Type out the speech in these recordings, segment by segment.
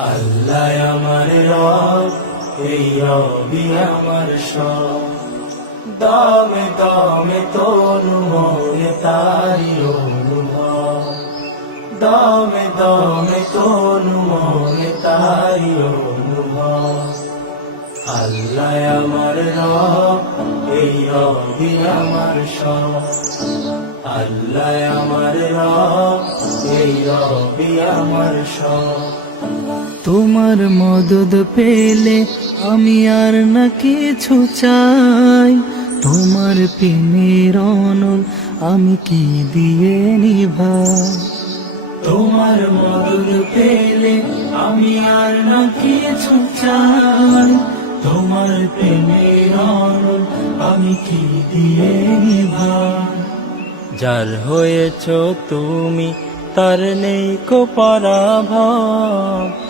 আল্লাহ আমার রব, এই রবি আমার সব। দমে দমে তনু মনে তারি অনুভব। দমে দমে তনু মনে তারি অনুভব। আল্লাহ আমার রব, এই রবি আমার সব। আল্লাহ আমার রব, এই রবি আমার সব। তোমার মদত পেলে আমি আর না কিছু চাই। তোমার প্রেমের অনল আমি কি দিয়ে নিভাই? তোমার মদত পেলে আমি আর না কিছু চাই। তোমার প্রেমের অনল আমি কি দিয়ে নিভাই? যার হয়েছ তুমি তার নেই কো পরাভব।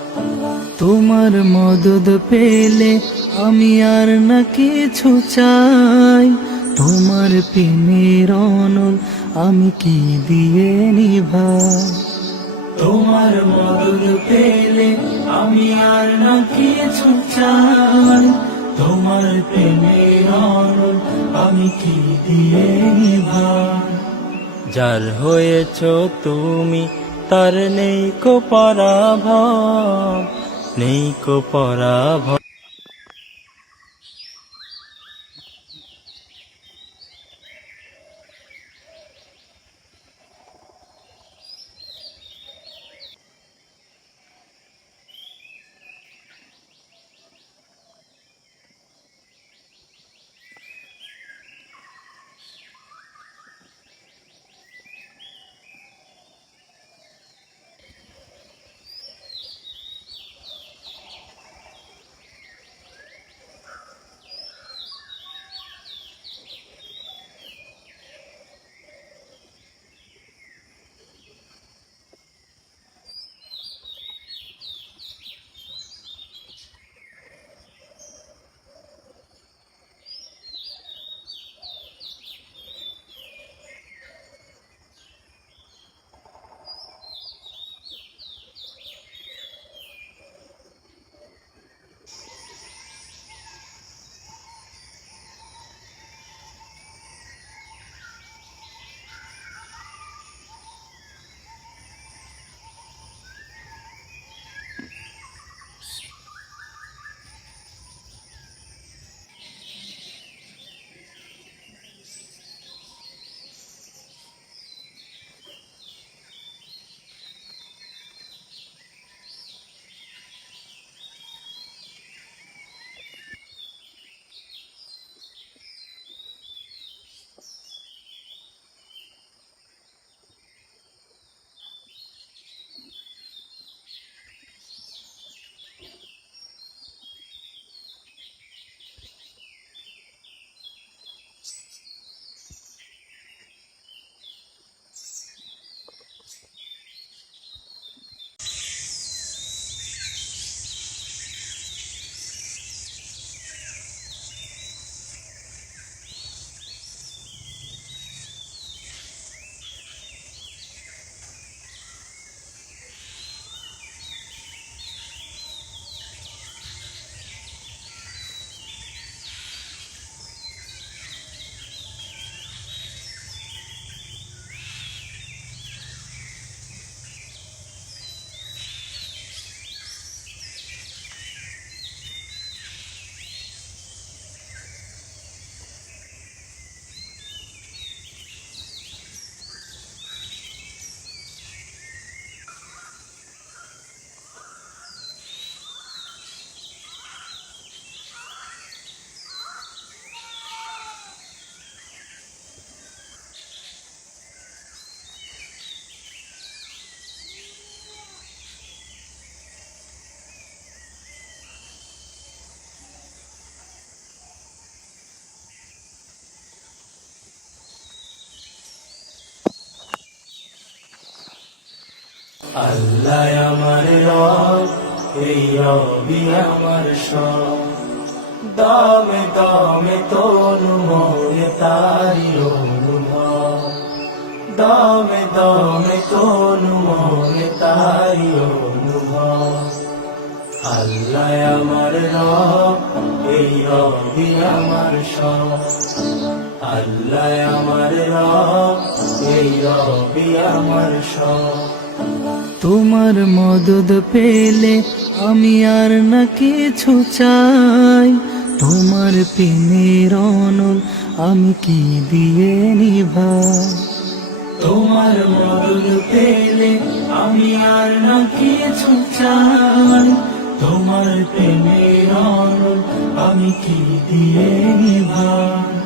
তোমার মদত পেলে আমি আর না কিছু চাই। তোমার প্রেমের অনল আমি কি দিয়ে নিভাই তোমার মদত পেলে আমি আর না কিছু চাই। তোমার প্রেমের অনল আমি কি দিয়ে নিভাই যার হয়েছ তুমি তার নেই কো পরাভব নেই কো পরাভব। আল্লাহ আমার রব, এই রবি আমার সব। দমে দমে তনু মনে তারি অনুভব। দমে দমে তনু মনে তারি অনুভব। আল্লাহ আমার রব, এই রবি আমার সব। আল্লাহ আমার এই রবি আমার সব। তোমার মদত পেলে আমি আর না কিছু চাই। তোমার প্রেমের অনল আমি কি দিয়ে নিভাই তোমার মদত পেলে আমি আর না কিছু চাই। তোমার প্রেমের অনল আমি কি দিয়ে নিভাই